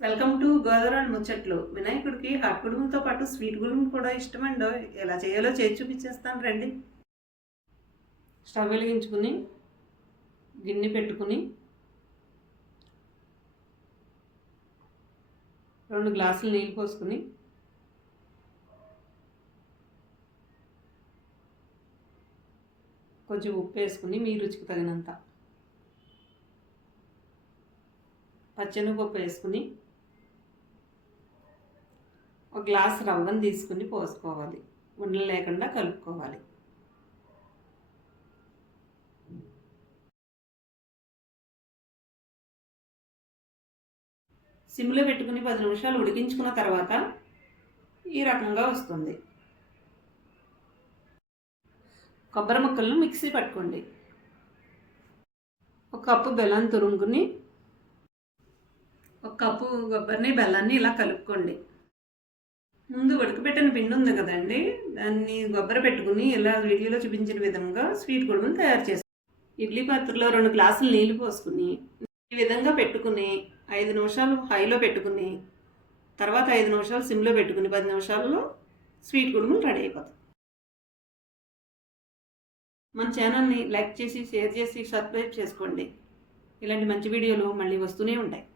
Welcome to Godavari ముచ్చట్లు. వినాయకుడికి hot కుడుములతో పాటు స్వీట్ కుడుము కూడా ఇష్టమండో. ఎలా చేయాలో చేసి చూపించేస్తాను రండి. స్టవ్ వెలిగించుకుని గిన్నె పెట్టుకుని 2 గ్లాసులు నీళ్ళు పోసుకుని కొంచెం ఉప్పు వేసుకుని మీ రుచికి తగినంత పచ్చెనగపప్పు వేసుకుని ఒక గ్లాస్ రవ్వను తీసుకుని పోసుకోవాలి. ఉండలు లేకుండా కలుపుకోవాలి. సిమ్లో పెట్టుకుని 10 నిమిషాలు ఉడికించుకున్న తర్వాత ఈ రకంగా వస్తుంది. కొబ్బరి ముక్కలను మిక్సీ పట్టుకోండి. ఒక కప్పు బెల్లం తురుముకుని ఒక కప్పు కొబ్బరిని బెల్లాన్ని ఇలా కలుపుకోండి. ముందు ఉడకపెట్టిన పిండి ఉంది కదండి, దాన్ని కొబ్బరి పెట్టుకుని ఇలా వీడియోలో చూపించిన విధంగా స్వీట్ కుడుములు తయారు చేస్తాం. ఇడ్లీ పాత్రలో 2 గ్లాసులు నీళ్లు పోసుకుని ఈ విధంగా పెట్టుకుని 5 నిమిషాలు హైలో పెట్టుకుని తర్వాత 5 నిమిషాలు సిమ్లో పెట్టుకుని 10 నిమిషాలలో స్వీట్ కుడుములు రెడీ అయిపోతాయి. మన ఛానల్ని లైక్ చేసి షేర్ చేసి సబ్స్క్రైబ్ చేసుకోండి. ఇలాంటి మంచి వీడియోలు మళ్ళీ వస్తూనే ఉంటాయి.